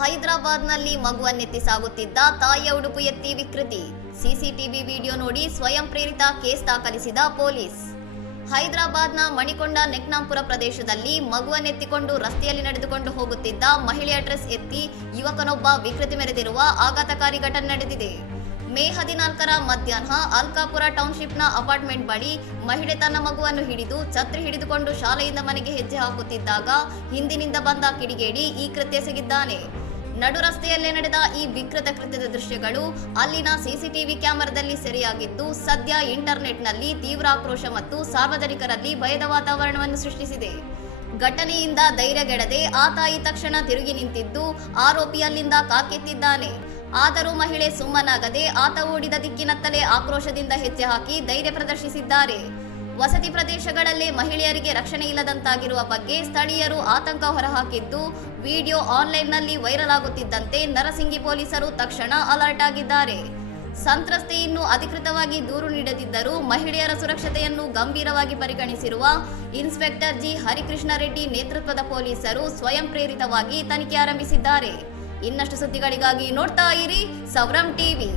ಹೈದರಾಬಾದ್ನಲ್ಲಿ ಮಗುವನ್ನೆತ್ತಿ ಸಾಗುತ್ತಿದ್ದ ತಾಯಿಯ ಉಡುಪು ಎತ್ತಿ ವಿಕೃತಿ. ಸಿಸಿಟಿವಿ ವಿಡಿಯೋ ನೋಡಿ ಸ್ವಯಂ ಪ್ರೇರಿತ ಕೇಸ್ ದಾಖಲಿಸಿದ ಪೊಲೀಸ್. ಹೈದರಾಬಾದ್ನ ಮಣಿಕೊಂಡ ನೆಕ್ನಾಂಪುರ ಪ್ರದೇಶದಲ್ಲಿ ಮಗುವನ್ನೆತ್ತಿಕೊಂಡು ರಸ್ತೆಯಲ್ಲಿ ನಡೆದುಕೊಂಡು ಹೋಗುತ್ತಿದ್ದ ಮಹಿಳೆಯ ಡ್ರೆಸ್ ಎತ್ತಿ ಯುವಕನೊಬ್ಬ ವಿಕೃತಿ ಮೆರೆದಿರುವ ಆಘಾತಕಾರಿ ಘಟನೆ ನಡೆದಿದೆ. ಮೇ 14ರ ಮಧ್ಯಾಹ್ನ ಅಲ್ಕಾಪುರ ಟೌನ್ಶಿಪ್ನ ಅಪಾರ್ಟ್ಮೆಂಟ್ ಬಳಿ ಮಹಿಳೆ ತನ್ನ ಮಗುವನ್ನು ಹಿಡಿದು ಛತ್ರಿ ಹಿಡಿದುಕೊಂಡು ಶಾಲೆಯಿಂದ ಮನೆಗೆ ಹೆಜ್ಜೆ ಹಾಕುತ್ತಿದ್ದಾಗ ಹಿಂದಿನಿಂದ ಬಂದ ಕಿಡಿಗೇಡಿ ಈ ಕೃತ್ಯ ಎಸಗಿದ್ದಾನೆ. ನಡು ರಸ್ತೆಯಲ್ಲೇ ನಡೆದ ಈ ವಿಕೃತ ಕೃತ್ಯದ ದೃಶ್ಯಗಳು ಅಲ್ಲಿನ ಸಿಸಿಟಿವಿ ಕ್ಯಾಮೆರಾದಲ್ಲಿ ಸೆರೆಯಾಗಿದ್ದು ಸದ್ಯ ಇಂಟರ್ನೆಟ್ನಲ್ಲಿ ತೀವ್ರ ಆಕ್ರೋಶ ಮತ್ತು ಸಾರ್ವಜನಿಕರಲ್ಲಿ ಭಯದ ವಾತಾವರಣವನ್ನು ಸೃಷ್ಟಿಸಿದೆ. ಘಟನೆಯಿಂದ ಧೈರ್ಯಗೆಡದೆ ಆ ತಾಯಿ ತಕ್ಷಣ ತಿರುಗಿ ನಿಂತಿದ್ದು ಆರೋಪಿ ಅಲ್ಲಿಂದ ಕಾಲ್ಕೆತ್ತಿದ್ದಾನೆ. ಆದರೂ ಮಹಿಳೆ ಸುಮ್ಮನಾಗದೆ ಆತ ಓಡಿದ ದಿಕ್ಕಿನತ್ತಲೇ ಆಕ್ರೋಶದಿಂದ ಹೆಜ್ಜೆ ಹಾಕಿ ಧೈರ್ಯ ಪ್ರದರ್ಶಿಸಿದ್ದಾರೆ. ವಸತಿ ಪ್ರದೇಶಗಳಲ್ಲೇ ಮಹಿಳೆಯರಿಗೆ ರಕ್ಷಣೆ ಇಲ್ಲದಂತಾಗಿರುವ ಬಗ್ಗೆ ಸ್ಥಳೀಯರು ಆತಂಕ ಹೊರಹಾಕಿದ್ದು, ವಿಡಿಯೋ ಆನ್ಲೈನ್ನಲ್ಲಿ ವೈರಲ್ ಆಗುತ್ತಿದ್ದಂತೆ ನರಸಿಂಗಿ ಪೊಲೀಸರು ತಕ್ಷಣ ಅಲರ್ಟ್ ಆಗಿದ್ದಾರೆ. ಸಂತ್ರಸ್ತೆ ಇನ್ನೂ ಅಧಿಕೃತವಾಗಿ ದೂರು ನೀಡದಿದ್ದರೂ ಮಹಿಳೆಯರ ಸುರಕ್ಷತೆಯನ್ನು ಗಂಭೀರವಾಗಿ ಪರಿಗಣಿಸಿರುವ ಇನ್ಸ್ಪೆಕ್ಟರ್ ಜಿ ಹರಿಕೃಷ್ಣ ರೆಡ್ಡಿ ನೇತೃತ್ವದ ಪೊಲೀಸರು ಸ್ವಯಂ ಪ್ರೇರಿತವಾಗಿ ತನಿಖೆ ಆರಂಭಿಸಿದ್ದಾರೆ. ಇನ್ನಷ್ಟು ಸುದ್ದಿಗಳಿಗಾಗಿ ನೋಡ್ತಾ ಇರಿ ಸೌರಂ ಟಿವಿ.